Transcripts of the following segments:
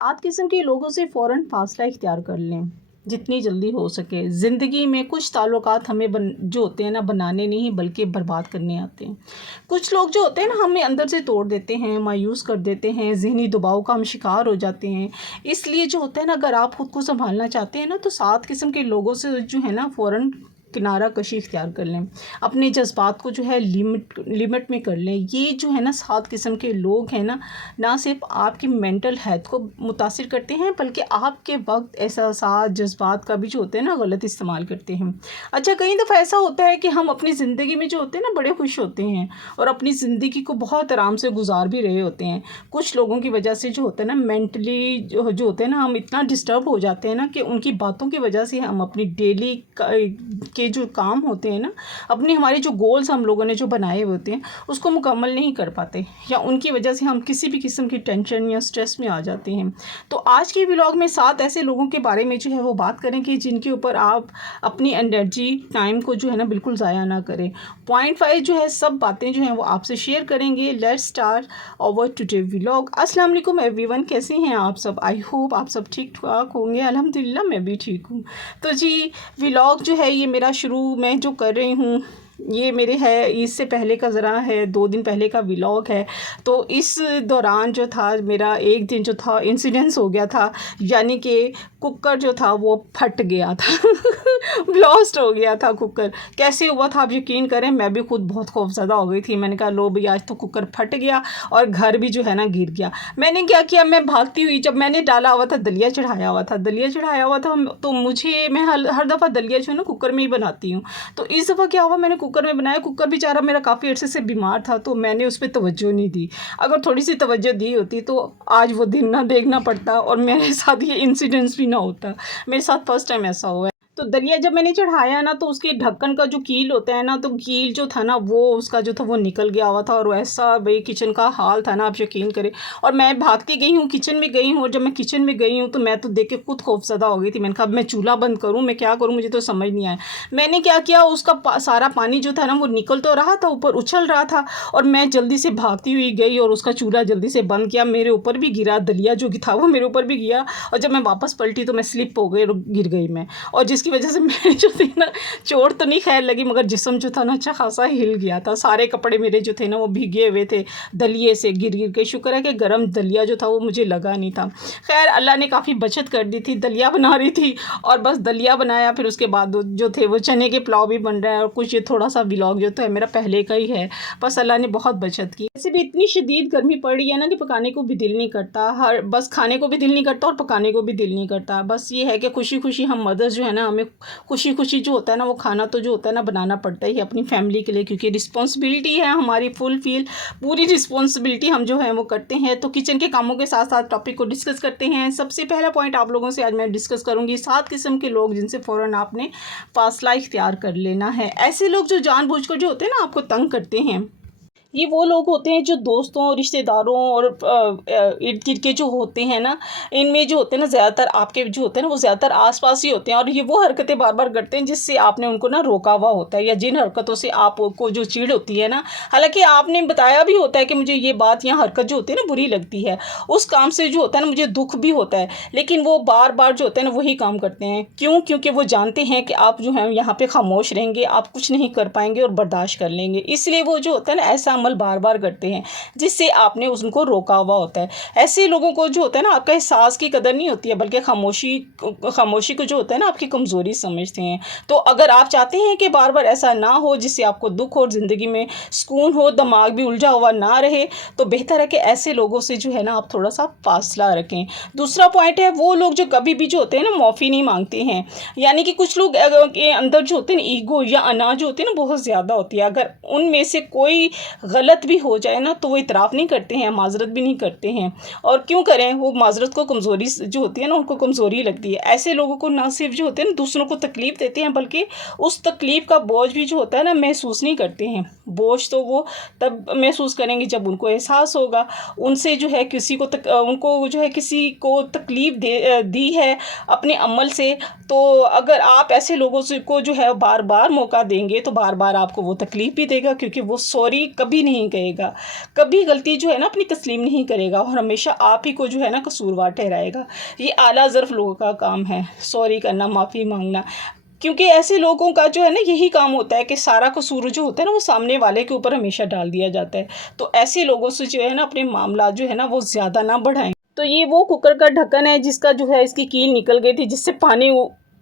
आद किस्म के लोगों से फ़ौरन फ़ासला इख्तियार कर लें, जितनी जल्दी हो सके। ज़िंदगी में कुछ ताल्लुकात हमें जो होते हैं ना, बनाने नहीं बल्कि बर्बाद करने आते हैं। कुछ लोग जो होते हैं ना, हमें अंदर से तोड़ देते हैं, मायूस कर देते हैं, ज़हनी दबाव का हम शिकार हो जाते हैं। इसलिए जो होता है ना, अगर आप ख़ुद को सँभालना चाहते हैं ना, तो 7 किस्म के लोगों से जो है ना, फ़ौरन किनारा कशी इख्तियार कर लें। अपने जज़्बात को जो है लिमिट में कर लें। ये जो है ना 7 किस्म के लोग हैं ना, ना सिर्फ़ आपकी मेंटल हेल्थ को मुतासिर करते हैं, बल्कि आपके वक़्त एहसासात, जज़्बात का भी जो होते हैं ना, गलत इस्तेमाल करते हैं। अच्छा, कई दफ़ा ऐसा होता है कि हम अपनी ज़िंदगी में जो होते हैं ना, बड़े खुश होते हैं और अपनी ज़िंदगी को बहुत आराम से गुज़ार भी रहे होते हैं। कुछ लोगों की वजह से जो होता है ना, मेंटली जो होते हैं ना, हम इतना डिस्टर्ब हो जाते हैं ना कि उनकी बातों की वजह से हम अपनी डेली के जो काम होते हैं ना, अपने हमारे जो गोल्स हम लोगों ने जो बनाए हुए होते हैं, उसको मुकम्मल नहीं कर पाते, या उनकी वजह से हम किसी भी किस्म की टेंशन या स्ट्रेस में आ जाते हैं। तो आज के व्लॉग में 7 ऐसे लोगों के बारे में जो है वो बात करेंगे, जिनके ऊपर आप अपनी एनर्जी, टाइम को जो है ना, बिल्कुल ज़ाया ना करें। पॉइंट 5 जो है, सब बातें जो हैं वो आपसे शेयर करेंगे। Let's start our today vlog. अस्सलाम वालेकुम एवरीवन, कैसे हैं आप सब? आई होप आप सब ठीक ठाक होंगे। अल्हम्दुलिल्लाह मैं भी ठीक हूँ। तो जी, व्लॉग जो है ये मेरा शुरू मैं जो कर रही हूँ, ये मेरे है इससे पहले का ज़रा है 2 दिन पहले का व्लॉग है। तो इस दौरान जो था, मेरा एक दिन जो था इंसिडेंस हो गया था, यानी कि कुकर जो था वो फट गया था ब्लास्ट हो गया था कुकर। कैसे हुआ था आप यकीन करें, मैं भी खुद बहुत खौफज़दा हो गई थी। मैंने कहा लो भई, आज तो कुकर फट गया और घर भी जो है ना गिर गया। मैंने क्या किया, मैं भागती हुई, जब मैंने डाला हुआ था दलिया चढ़ाया हुआ था, तो मैं हर दफ़ा दलिया जो है ना कुकर में ही बनाती हूँ। तो इस दफ़ा क्या हुआ, मैंने कुकर में बनाया। कुकर बेचारा मेरा काफ़ी अर्से से बीमार था, तो मैंने उस पे तवज्जो नहीं दी। अगर थोड़ी सी तवज्जो दी होती तो आज वो दिन ना देखना पड़ता और मेरे साथ ये इंसिडेंस भी ना होता। मेरे साथ फर्स्ट टाइम ऐसा हुआ है। तो दलिया जब मैंने चढ़ाया ना, तो उसके ढक्कन का जो कील होता है ना, तो कील जो था ना, वो उसका जो था वो निकल गया हुआ था, और ऐसा भाई किचन का हाल था ना, आप यकीन करें। और मैं भागती गई हूँ, किचन में गई हूँ, और जब मैं किचन में गई हूँ तो मैं तो देख के खुद खौफज़दा हो गई थी। मैंने कहा अब मैं चूल्हा बंद करूँ, मैं क्या करूँ, मुझे तो समझ नहीं आया। मैंने क्या किया, उसका सारा पानी जो था ना वो निकल तो रहा था, ऊपर उछल रहा था, और मैं जल्दी से भागती हुई गई और उसका चूल्हा जल्दी से बंद किया। मेरे ऊपर भी गिरा, दलिया जो था वो मेरे ऊपर भी गिरा, और जब मैं वापस पलटी तो मैं स्लिप हो गई और गिर गई मैं। और जिसकी वजह से मेरे जो थे ना, चोट तो नहीं खैर लगी, मगर जिस्म जो था ना अच्छा खासा हिल गया था। सारे कपड़े मेरे जो थे ना वो भीगे हुए थे दलिए से गिर गिर के। शुक्र है कि गर्म दलिया जो था वो मुझे लगा नहीं था। खैर अल्लाह ने काफ़ी बचत कर दी थी। दलिया बना रही थी और बस दलिया बनाया, फिर उसके बाद जो थे वो चने के पुलाव भी बन रहा है, और कुछ ये थोड़ा सा व्लॉग जो तो है मेरा पहले का ही है। बस अल्लाह ने बहुत बचत की। वैसे भी इतनी शदीद गर्मी पड़ रही है ना कि पकाने को भी दिल नहीं करता, बस खाने को भी दिल नहीं करता और पकाने को भी दिल नहीं करता। बस ये है कि खुशी खुशी हम मदर्स जो है ना, हमें खुशी खुशी जो होता है ना वो खाना तो जो होता है ना बनाना पड़ता ही है अपनी फैमिली के लिए, क्योंकि रिस्पॉन्सिबिलिटी है हमारी पूरी रिस्पॉन्सिबिलिटी हम जो है वो करते हैं। तो किचन के कामों के साथ साथ टॉपिक को डिस्कस करते हैं। सबसे पहला पॉइंट आप लोगों से आज मैं डिस्कस करूंगी 7 किस्म के लोग जिनसे फ़ौरन आपने फासला इख्तियार कर लेना है। ऐसे लोग जो जानबूझकर जो होते हैं ना आपको तंग करते हैं, ये वो लोग होते हैं जो दोस्तों, रिश्तेदारों और इर्द गिर्द के जो होते हैं ना, इनमें जो होते हैं ना ज़्यादातर आपके जो होते हैं ना वो ज़्यादातर आसपास ही होते हैं, और ये वो हरकतें बार बार करते हैं जिससे आपने उनको ना रोका हुआ होता है, या जिन हरकतों से आपको जो चिढ़ होती है ना, हालांकि आपने बताया भी होता है कि मुझे ये बात या हरकत जो होती है ना बुरी लगती है, उस काम से जो होता है ना मुझे दुख भी होता है, लेकिन वो बार बार जो होते हैं ना वही काम करते हैं। क्यों? क्योंकि वो जानते हैं कि आप जो है यहाँ पे खामोश रहेंगे, आप कुछ नहीं कर पाएंगे और बर्दाश्त कर लेंगे, इसलिए वो जो होता है ना ऐसा अमल बार बार करते हैं जिससे आपने उनको रोका हुआ होता है। ऐसे लोगों को जो होता है ना आपका एहसास की कदर नहीं होती है, बल्कि खामोशी को जो होता है ना आपकी कमज़ोरी समझते हैं। तो अगर आप चाहते हैं कि बार बार ऐसा ना हो, जिससे आपको दुख और ज़िंदगी में सुकून हो, दिमाग भी उलझा हुआ ना रहे, तो बेहतर है कि ऐसे लोगों से जो है ना आप थोड़ा सा फासला रखें। दूसरा पॉइंट है वो लोग जो कभी भी जो होते हैं ना माफ़ी नहीं मांगते हैं, यानी कि कुछ लोग के अंदर जो होते हैं ना ईगो या अना जो होती है ना बहुत ज़्यादा होती है। अगर उनमें से कोई गलत भी हो जाए ना तो वो इतराफ़ नहीं करते हैं, माजरत भी नहीं करते हैं, और क्यों करें, वो माजरत को कमज़ोरी जो होती है ना उनको कमज़ोरी लगती है। ऐसे लोगों को ना सिर्फ जो होते हैं ना दूसरों को तकलीफ़ देते हैं, बल्कि उस तकलीफ़ का बोझ भी जो होता है ना महसूस नहीं करते हैं। बोझ तो वो तब महसूस करेंगे जब उनको एहसास होगा उनसे जो है उनको जो है किसी को तकलीफ़ दी है अपने अमल से। तो अगर आप ऐसे लोगों से को जो है बार बार मौका देंगे तो बार बार आपको वो तकलीफ़ भी देगा, क्योंकि वो सॉरी कभी कभी नहीं कहेगा, कभी गलती जो है ना अपनी तस्लीम नहीं करेगा और हमेशा आप ही को जो है ना कसूरवार ठहराएगा। ये आला ज़र्फ़ लोगों का काम है, सॉरी करना, माफ़ी मांगना, क्योंकि ऐसे लोगों का जो है ना यही काम होता है कि सारा कसूर जो होता है ना वो सामने वाले के ऊपर हमेशा डाल दिया जाता है। तो ऐसे लोगों से जो है ना अपने मामला जो है ना वो ज़्यादा ना बढ़ाएं। तो ये वो कुकर का ढक्कन है जिसका जो है इसकी कील निकल गई थी, जिससे पानी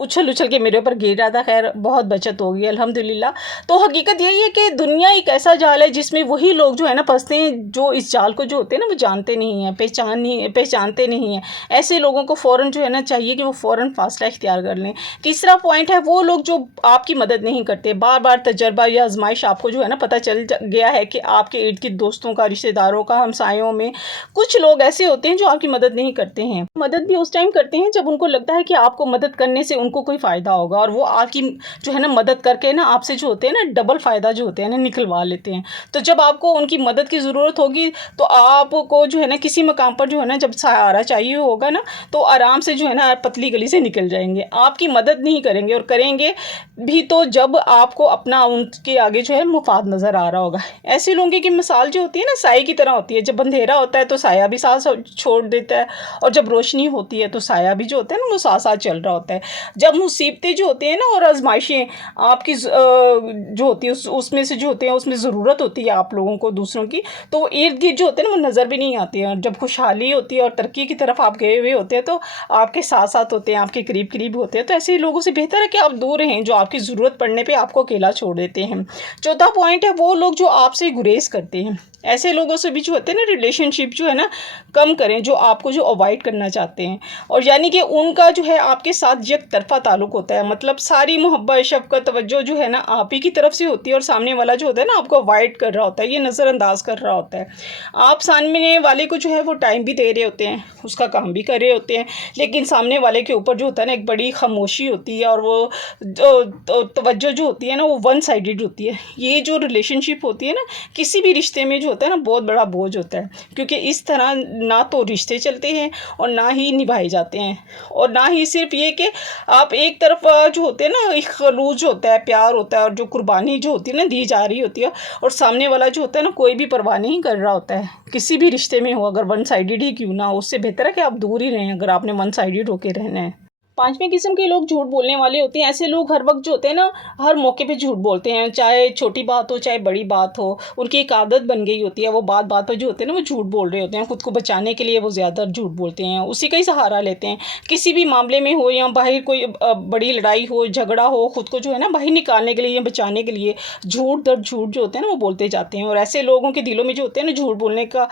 उछल उछल के मेरे ऊपर गिर रहा था। खैर बहुत बचत हो गई अल्हम्दुलिल्लाह। तो हकीकत यही है कि दुनिया एक ऐसा जाल है जिसमें वही लोग जो है ना फंसते हैं जो इस जाल को जो होते हैं ना वो जानते नहीं हैं, पहचानते नहीं हैं। ऐसे लोगों को फ़ौरन जो है ना चाहिए कि वो फ़ौरन फासला इख्तियार कर लें। तीसरा पॉइंट है वो लोग जो आपकी मदद नहीं करते। बार बार तजर्बा या आजमाइश आपको जो है ना पता चल गया है कि आपके इर्द गिर्द दोस्तों का, रिश्तेदारों का, हमसायों में कुछ लोग ऐसे होते हैं जो आपकी मदद नहीं करते हैं। मदद भी उस टाइम करते हैं जब उनको लगता है कि आपको मदद करने से उनको कोई फ़ायदा होगा, और वो आपकी जो है ना मदद करके ना आपसे जो होते हैं ना डबल फ़ायदा जो होते हैं ना निकलवा लेते हैं। तो जब आपको उनकी मदद की ज़रूरत होगी तो आपको जो है ना किसी मकाम पर जो है ना जब सहारा चाहिए होगा ना तो आराम से जो है ना पतली गली से निकल जाएंगे, आपकी मदद नहीं करेंगे। और करेंगे भी तो जब आपको अपना उनके आगे जो है मुफाद नज़र आ रहा होगा। ऐसे लोगों की मिसाल जो होती है ना साए की तरह होती है। जब अंधेरा होता है तो साया भी साथ छोड़ देता है, और जब रोशनी होती है तो साया भी जो होता है ना वो साथ साथ चल रहा होता है। जब मुसीबतें जो होती हैं ना और आजमाइशें आपकी जो होती है उसमें से जो होते हैं उसमें ज़रूरत होती है आप लोगों को दूसरों की, तो वो इर्द गिर्द जो होते हैं ना वो नज़र भी नहीं आती हैं। जब खुशहाली होती है और तरक्की की तरफ आप गए हुए होते हैं तो आपके साथ साथ होते हैं, आपके करीब करीब होते हैं। तो ऐसे लोगों से बेहतर है कि आप दूर रहें जो आपकी ज़रूरत पड़ने पर आपको अकेला छोड़ देते हैं। चौथा पॉइंट है वो लोग जो आपसे गुरेज करते हैं। ऐसे लोगों से भी जो होते हैं ना रिलेशनशिप जो है ना कम करें, जो आपको जो अवॉइड करना चाहते हैं। और यानी कि उनका जो है आपके साथ एक तरफा ताल्लुक़ होता है, मतलब सारी मोहब्बत, शफ़क़त, तवज्जो जो है ना आप ही की तरफ से होती है और सामने वाला जो होता है ना आपको अवॉइड कर रहा होता है, ये नज़रअंदाज कर रहा होता है। आप सामने वाले को जो है वो टाइम भी दे रहे होते हैं, उसका काम भी कर रहे होते हैं, लेकिन सामने वाले के ऊपर जो होता है ना एक बड़ी खामोशी होती है और वो जो तवज्जो जो होती है ना वो वन साइडेड होती है। ये जो रिलेशनशिप होती है ना किसी भी रिश्ते में जो होता है ना बहुत बड़ा बोझ होता है, क्योंकि इस तरह ना तो रिश्ते चलते हैं और ना ही निभाए जाते हैं। और ना ही सिर्फ ये कि आप एक तरफ जो होते हैं ना एक खलूस होता है, प्यार होता है और जो कुर्बानी जो होती है ना दी जा रही होती है, और सामने वाला जो होता है ना कोई भी परवाह नहीं कर रहा होता है। किसी भी रिश्ते में हो अगर वन साइडेड ही क्यों ना हो, उससे बेहतर है कि आप दूर ही रहें अगर आपने वन साइडेड होकर रहना है। पाँचवीं किस्म के लोग झूठ बोलने वाले होते हैं। ऐसे लोग हर वक्त जो होते हैं ना हर मौके पे झूठ बोलते हैं, चाहे छोटी बात हो चाहे बड़ी बात हो। उनकी एक आदत बन गई होती है, वो बात बात पर जो होते हैं ना वो झूठ बोल रहे होते हैं। खुद को बचाने के लिए वो ज़्यादा झूठ बोलते हैं, उसी का ही सहारा लेते हैं। किसी भी मामले में हो या बाहर कोई बड़ी लड़ाई हो, झगड़ा हो, खुद को जो है ना बाहर निकालने के लिए या बचाने के लिए झूठ दर झूठ जो होते हैं ना वो बोलते जाते हैं। और ऐसे लोगों के दिलों में जो होते हैं ना झूठ बोलने का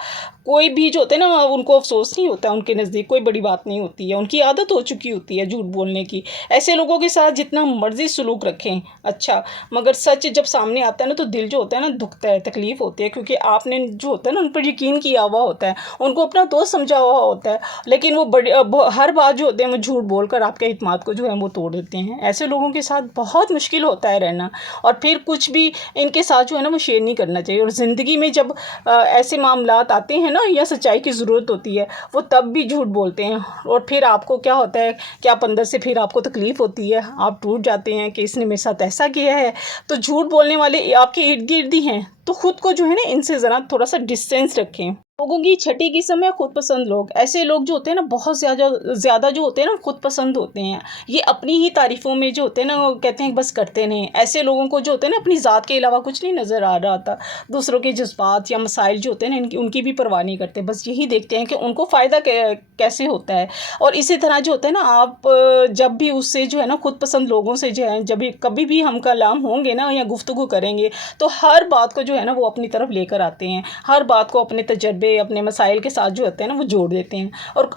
कोई भी जो होते हैं ना उनको अफसोस नहीं होता, उनके नज़दीक कोई बड़ी बात नहीं होती है, उनकी आदत हो चुकी होती है झूठ बोलने की। ऐसे लोगों के साथ जितना मर्जी सलूक रखें अच्छा, मगर सच जब सामने आता है ना तो दिल जो होता है ना दुखता है, तकलीफ़ होती है, क्योंकि आपने जो होता है ना उन पर यकीन किया हुआ होता है, उनको अपना दोस्त समझा हुआ होता है, लेकिन वो हर बात जो होते हैं वो झूठ बोलकर आपके इत्मीनान को जो है वो तोड़ देते हैं। ऐसे लोगों के साथ बहुत मुश्किल होता है रहना, और फिर कुछ भी इनके साथ जो है ना वो शेयर नहीं करना चाहिए। और ज़िंदगी में जब ऐसे मामलात आते हैं ना या सच्चाई की ज़रूरत होती है वो तब भी झूठ बोलते हैं, और फिर आपको क्या होता है कि आप अंदर से फिर आपको तकलीफ़ होती है, आप टूट जाते हैं कि इसने मेरे साथ ऐसा किया है। तो झूठ बोलने वाले आपके इर्द गिर्द ही हैं, तो ख़ुद को जो है ना इनसे ज़रा थोड़ा सा डिस्टेंस रखें। लोगों की छठी किस्म है खुद पसंद लोग। ऐसे लोग जो होते हैं ना बहुत ज़्यादा जो होते हैं ना खुद पसंद होते हैं। ये अपनी ही तारीफ़ों में जो होते हैं ना वो कहते हैं बस करते नहीं। ऐसे लोगों को जो होते हैं ना अपनी ज़ात के अलावा कुछ नहीं नज़र आ रहा था, दूसरों के जज्बात या मसाइल जो होते हैं ना उनकी भी परवाह नहीं करते, बस यही देखते हैं कि उनको फ़ायदा कैसे होता है। और इसी तरह जो होता है ना आप जब भी उससे जो है ना खुद पसंद लोगों से जो है जब भी कभी भी हम कलाम होंगे ना या गुफ्तगू करेंगे तो हर बात को जो है ना वो अपनी तरफ लेकर आते हैं, हर बात को अपने तजर्बे अपने मसाइल के साथ जो होते हैं ना वो जोड़ देते हैं। और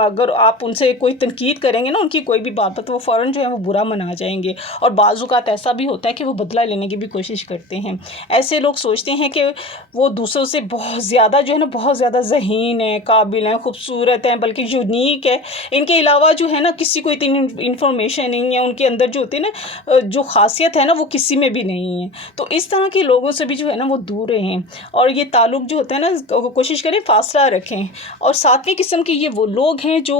अगर आप उनसे कोई तनकीद करेंगे ना उनकी कोई भी बात पर तो वो फ़ौरन जो है वो बुरा मना जाएंगे। और बाज़ औक़ात ऐसा भी होता है कि वो बदला लेने की भी कोशिश करते हैं। ऐसे लोग सोचते हैं कि वो दूसरों से बहुत ज़्यादा जो है ना बहुत ज़्यादा ज़हीन है, काबिल हैं, खूबसूरत हैं, बल्कि यूनिक है। इनके अलावा जो है ना किसी को इतनी इन्फॉर्मेशन नहीं है, उनके अंदर जो होती है ना जो ख़ासियत है ना वो किसी में भी नहीं है। तो तो इस तरह के लोगों से भी जो है ना वो दूर रहें, और ये ताल्लुक़ जो होता है ना कोशिश करें फ़ासला रखें। और सातवीं किस्म के ये वो लोग हैं जो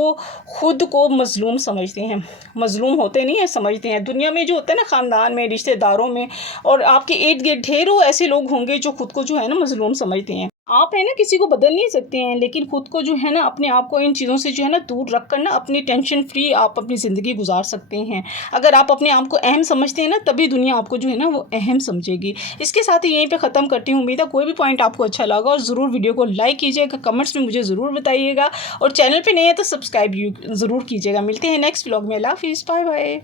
ख़ुद को मज़लूम समझते हैं, मज़लूम होते नहीं हैं, समझते हैं। दुनिया में जो होता है ना, ख़ानदान में, रिश्तेदारों में और आपके इर्द-गिर्द ढेरों ऐसे लोग होंगे जो ख़ुद को जो है ना मज़लूम समझते हैं। आप है ना किसी को बदल नहीं सकते हैं, लेकिन ख़ुद को जो है ना अपने आप को इन चीज़ों से जो है ना दूर रख कर ना अपनी टेंशन फ्री आप अपनी ज़िंदगी गुजार सकते हैं। अगर आप अपने आप को अहम समझते हैं ना, तभी दुनिया आपको जो है ना वो अहम समझेगी। इसके साथ ही यहीं पे ख़त्म करती हूँ। उम्मीद है कोई भी पॉइंट आपको अच्छा लगा, और ज़रूर वीडियो को लाइक कीजिएगा, कमेंट्स में मुझे ज़रूर बताइएगा, और चैनल पर नए हैं तो सब्सक्राइब ज़रूर कीजिएगा। मिलते हैं नेक्स्ट व्लॉग में। अल्लाह हाफ़िज़, बाय बाय।